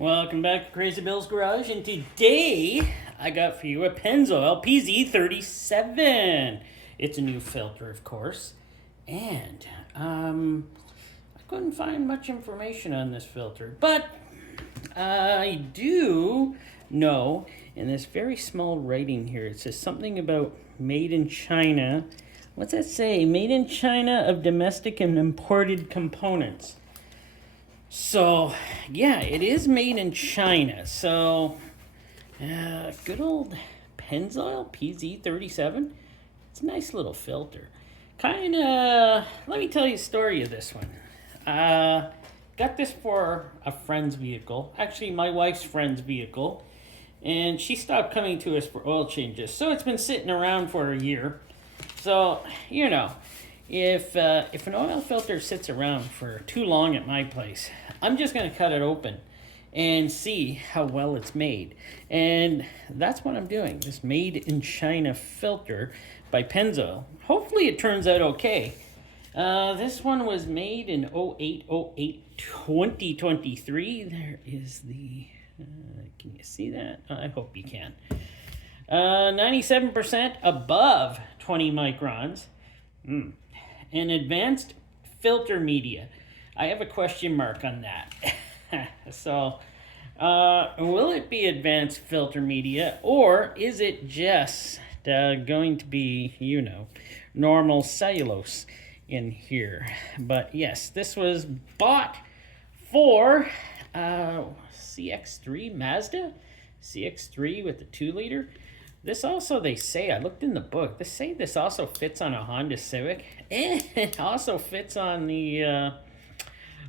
Welcome back to Crazy Bill's Garage, and today I got for you a Pennzoil PZ-37. It's a new filter, of course, and I couldn't find much information on this filter, but I do know in this very small writing here, it says something about made in China. What's that say? Made in China of domestic and imported components. So, yeah, it is made in China. So, good old Pennzoil PZ-37. It's a nice little filter. Let me tell you a story of this one. Got this for a friend's vehicle, actually my wife's friend's vehicle, and she stopped coming to us for oil changes. So it's been sitting around for a year. So, you know, if an oil filter sits around for too long at my place, I'm just going to cut it open and see how well it's made. And that's what I'm doing, this made in China filter by Pennzoil. Hopefully it turns out okay. This one was made in 08/08/2023. There is the, can you see that? I hope you can. 97% above 20 microns. An advanced filter media. I have a question mark on that. So, will it be advanced filter media, or is it just going to be, you know, normal cellulose in here? But yes, this was bought for CX-3 Mazda, CX-3 with the 2-liter. This also, they say, I looked in the book, they say this also fits on a Honda Civic, and it also fits on the,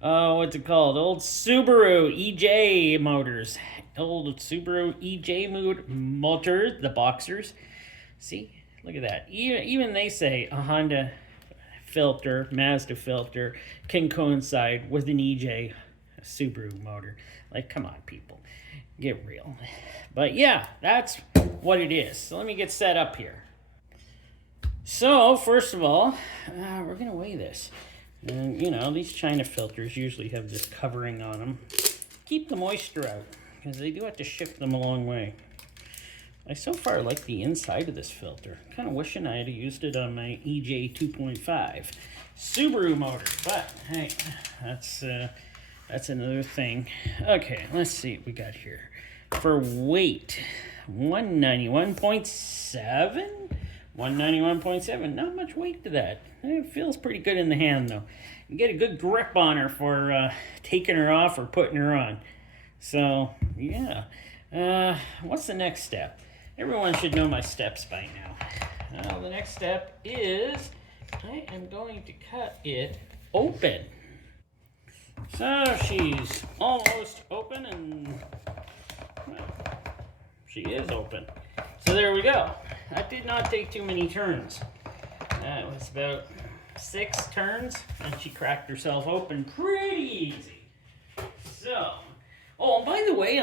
what's it called, old Subaru EJ motors. Old Subaru EJ motor, the boxers. See, look at that. Even they say a Honda filter, Mazda filter, can coincide with an EJ Subaru motor. Like, come on, people. Get real. But yeah, that's what it is. So let me get set up here. So first of all, we're going to weigh this. And you know, these China filters usually have this covering on them. Keep the moisture out, because they do have to shift them a long way. I so far like the inside of this filter. Kind of wishing I had used it on my EJ 2.5 Subaru motor. But hey, that's another thing. Okay, let's see what we got here. For weight, 191.7. 191.7. Not much weight to that. It feels pretty good in the hand, though. You get a good grip on her for taking her off or putting her on. So, yeah. What's the next step? Everyone should know my steps by now. The next step is I am going to cut it open. So she's almost open, and well, she is open. So there we go. That did not take too many turns. That was about 6 turns, and she cracked herself open pretty easy. So, oh, by the way,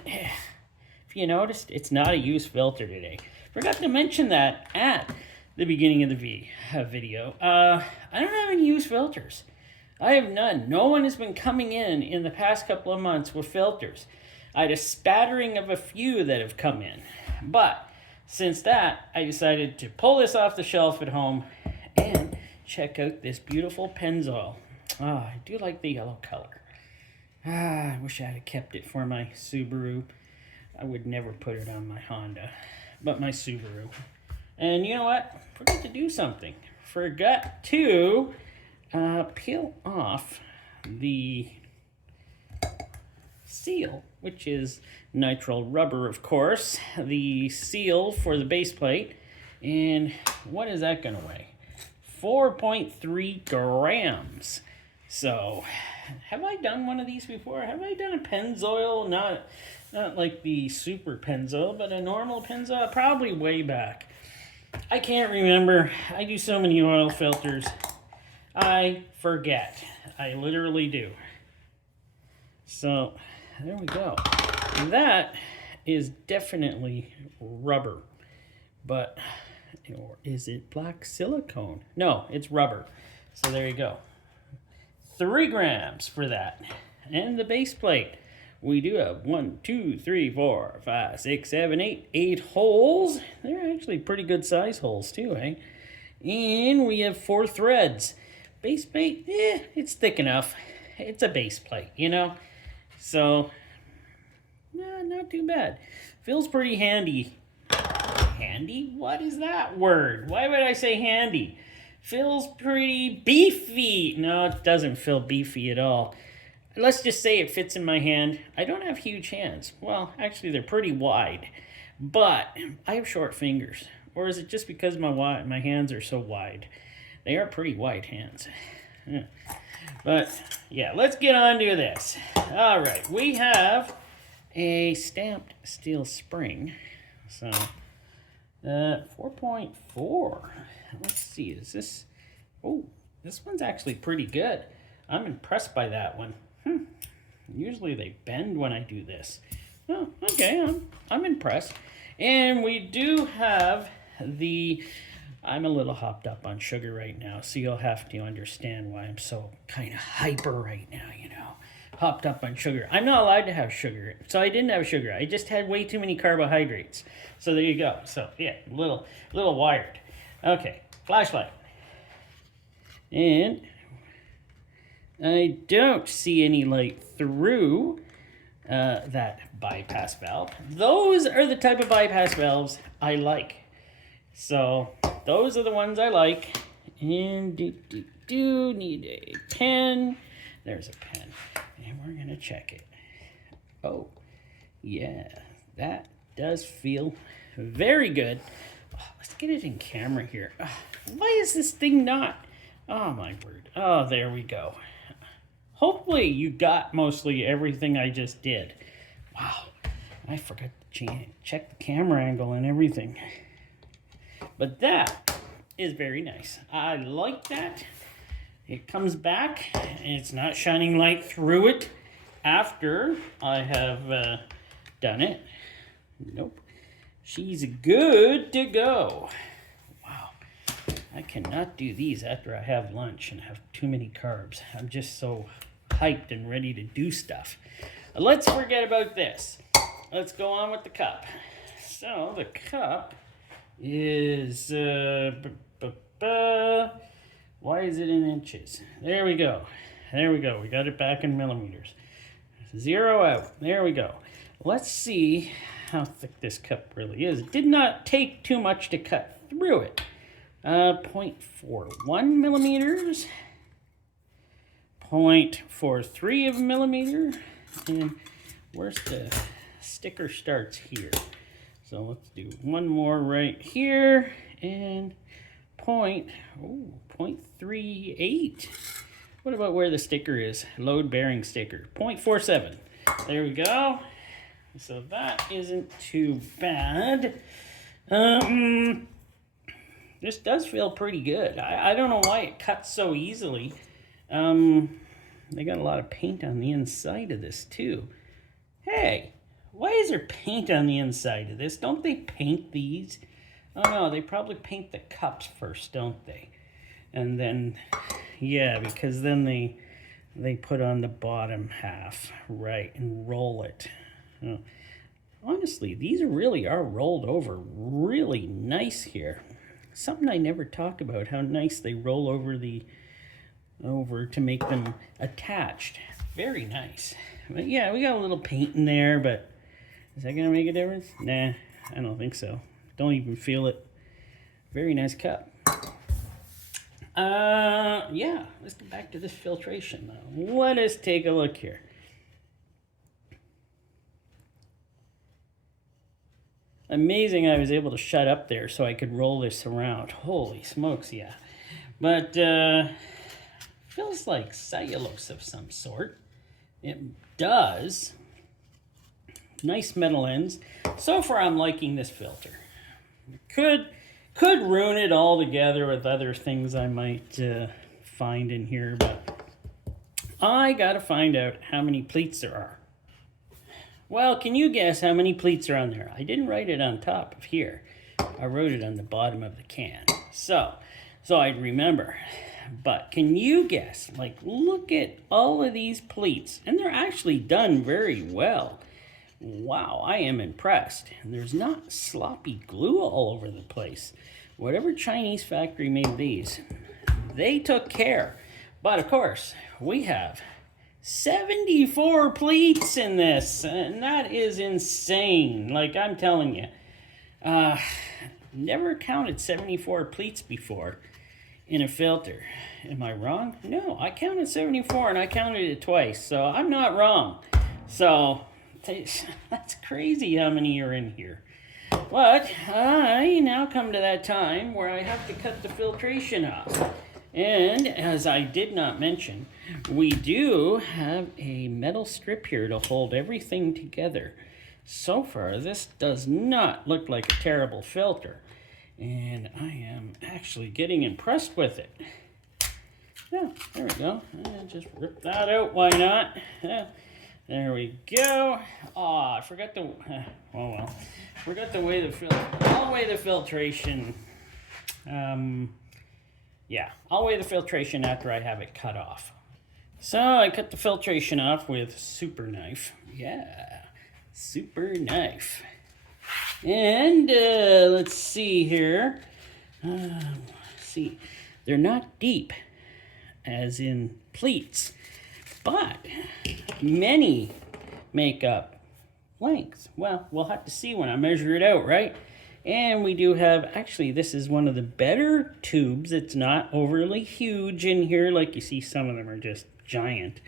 if you noticed, it's not a used filter today. Forgot to mention that at the beginning of the video. I don't have any used filters. I have none. No one has been coming in the past couple of months with filters. I had a spattering of a few that have come in. But since that, I decided to pull this off the shelf at home and check out this beautiful Pennzoil. I do like the yellow color. I wish I had kept it for my Subaru. I would never put it on my Honda, but my Subaru. And you know what? Forgot to do something. Forgot to peel off the seal, which is nitrile rubber, of course, the seal for the base plate. And what is that going to weigh? 4.3 grams. So, have I done one of these before? Have I done a Pennzoil? Not like the super Pennzoil, but a normal Pennzoil? Probably way back. I can't remember. I do so many oil filters. I forget. I literally do. So, there we go. That is definitely rubber. But, or is it black silicone? No, it's rubber. So there you go. 3 grams for that. And the base plate. we do have 1, 2, 3, 4, 5, 6, 7, 8, 8 holes. They're actually pretty good size holes too, eh? And we have 4 threads. Base plate, it's thick enough. It's a base plate, you know? So, not too bad. Feels pretty handy. Handy? What is that word? Why would I say handy? Feels pretty beefy. No, it doesn't feel beefy at all. Let's just say it fits in my hand. I don't have huge hands. Well, actually, they're pretty wide. But I have short fingers. Or is it just because my hands are so wide? They are pretty wide hands. Yeah. But, yeah, let's get on to this. All right, we have a stamped steel spring. So, 4.4. Let's see, is this... Oh, this one's actually pretty good. I'm impressed by that one. Usually they bend when I do this. Oh, okay, I'm impressed. And we do have the... I'm a little hopped up on sugar right now, so you'll have to understand why I'm so kind of hyper right now, you know. Hopped up on sugar. I'm not allowed to have sugar, so I didn't have sugar. I just had way too many carbohydrates. So there you go. So, yeah, a little wired. Okay, flashlight. And I don't see any light through that bypass valve. Those are the type of bypass valves I like. So those are the ones I like. And need a pen. There's a pen. And we're going to check it. Oh, yeah, that does feel very good. Oh, let's get it in camera here. Why is this thing not? Oh, my word. Oh, there we go. Hopefully you got mostly everything I just did. Wow, I forgot to check the camera angle and everything. But that is very nice. I like that. It comes back and it's not shining light through it after I have done it. Nope. She's good to go. Wow. I cannot do these after I have lunch and have too many carbs. I'm just so hyped and ready to do stuff. Let's forget about this. Let's go on with the cup. So the cup is why is it in inches? There we go. We got it back in millimeters. 0 out. There we go. Let's see how thick this cup really is. It did not take too much to cut through it. 0.41 millimeters. 0.43 of a millimeter. And where's the sticker starts here? So let's do one more right here, and 0.38. What about where the sticker is? Load bearing sticker, 0.47. There we go. So that isn't too bad. This does feel pretty good. I don't know why it cuts so easily. They got a lot of paint on the inside of this too. Hey. Why is there paint on the inside of this? Don't they paint these? Oh no, they probably paint the cups first, don't they? And then, yeah, because then they put on the bottom half, right, and roll it. Oh. Honestly, these really are rolled over really nice here. Something I never talked about, how nice they roll over to make them attached. Very nice. But yeah, we got a little paint in there, but is that going to make a difference? Nah, I don't think so. Don't even feel it. Very nice cup. Yeah, let's get back to this filtration now. Let us take a look here. Amazing I was able to shut up there so I could roll this around. Holy smokes, yeah. But, feels like cellulose of some sort. It does. Nice metal ends. So far, I'm liking this filter. Could ruin it all together with other things I might find in here, but I gotta find out how many pleats there are. Well, can you guess how many pleats are on there? I didn't write it on top of here. I wrote it on the bottom of the can. So I'd remember. but can you guess? Like, look at all of these pleats, and they're actually done very well. Wow, I am impressed. And there's not sloppy glue all over the place. Whatever Chinese factory made these, they took care. But of course, we have 74 pleats in this, and that is insane. Like, I'm telling you, never counted 74 pleats before in a filter. Am I wrong? No, I counted 74 and I counted it twice, so I'm not wrong. So that's crazy how many are in here. But I now come to that time where I have to cut the filtration off. And as I did not mention, we do have a metal strip here to hold everything together. So far, this does not look like a terrible filter. And I am actually getting impressed with it. Yeah, there we go. Just rip that out, why not? Yeah, there we go. Oh, I forgot the, oh well. Forgot the way I'll weigh the filtration. Yeah, I'll weigh the filtration after I have it cut off. So I cut the filtration off with super knife. Yeah, super knife. And let's see here. See, they're not deep, as in pleats, but many make up length. Well, we'll have to see when I measure it out, right? And we do have, actually, this is one of the better tubes. It's not overly huge in here, like you see some of them are just giant.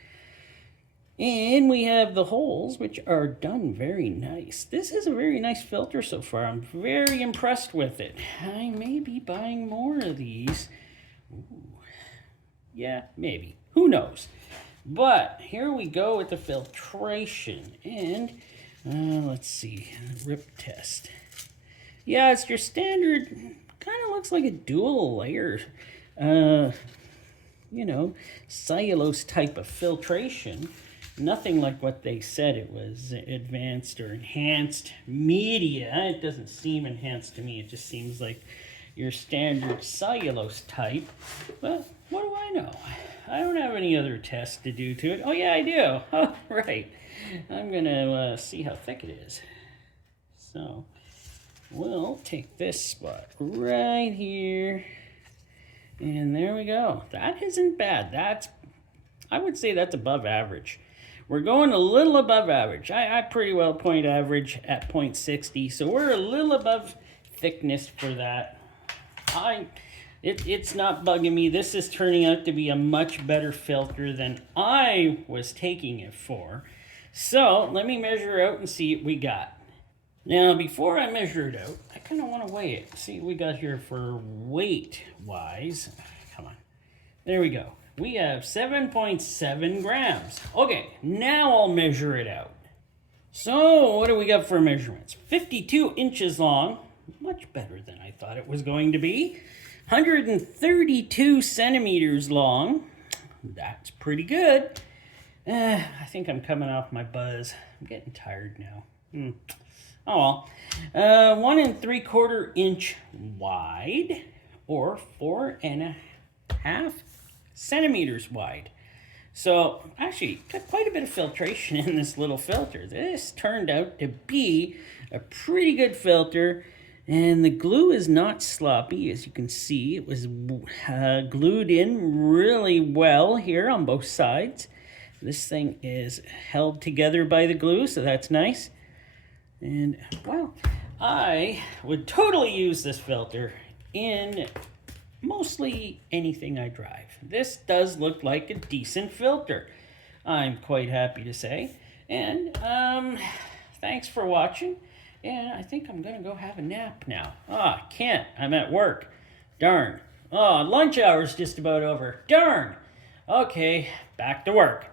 And we have the holes, which are done very nice. This is a very nice filter so far. I'm very impressed with it. I may be buying more of these. Ooh. Yeah, maybe. Who knows? But here we go with the filtration. And let's see, rip test. Yeah, it's your standard, kind of looks like a dual layer, you know, cellulose type of filtration. Nothing like what they said it was, advanced or enhanced media. It doesn't seem enhanced to me. It just seems like your standard cellulose type. But what do I know? I don't have any other tests to do to it. Oh, yeah, I do. Oh, right. I'm going to see how thick it is. So we'll take this spot right here. And there we go. That isn't bad. I would say that's above average. We're going a little above average. I pretty well point average at 0.60, so we're a little above thickness for that. It's not bugging me. This is turning out to be a much better filter than I was taking it for. So let me measure out and see what we got. Now, before I measure it out, I kind of want to weigh it. See what we got here for weight-wise. Come on. There we go. We have 7.7 grams. Okay, now I'll measure it out. So, what do we got for measurements? 52 inches long. Much better than I thought it was going to be. 132 centimeters long. That's pretty good. I think I'm coming off my buzz. I'm getting tired now. Oh well. 1 3/4 inch wide, or 4.5 centimeters wide. So actually got quite a bit of filtration in this little filter. This turned out to be a pretty good filter, and the glue is not sloppy. As you can see, it was glued in really well here on both sides. This thing is held together by the glue, so that's nice. And well, I would totally use this filter in mostly anything I drive. This does look like a decent filter, I'm quite happy to say. And thanks for watching. And I think I'm gonna go have a nap now. Can't, I'm at work. Darn. Lunch hour's just about over. Darn. Okay, back to work.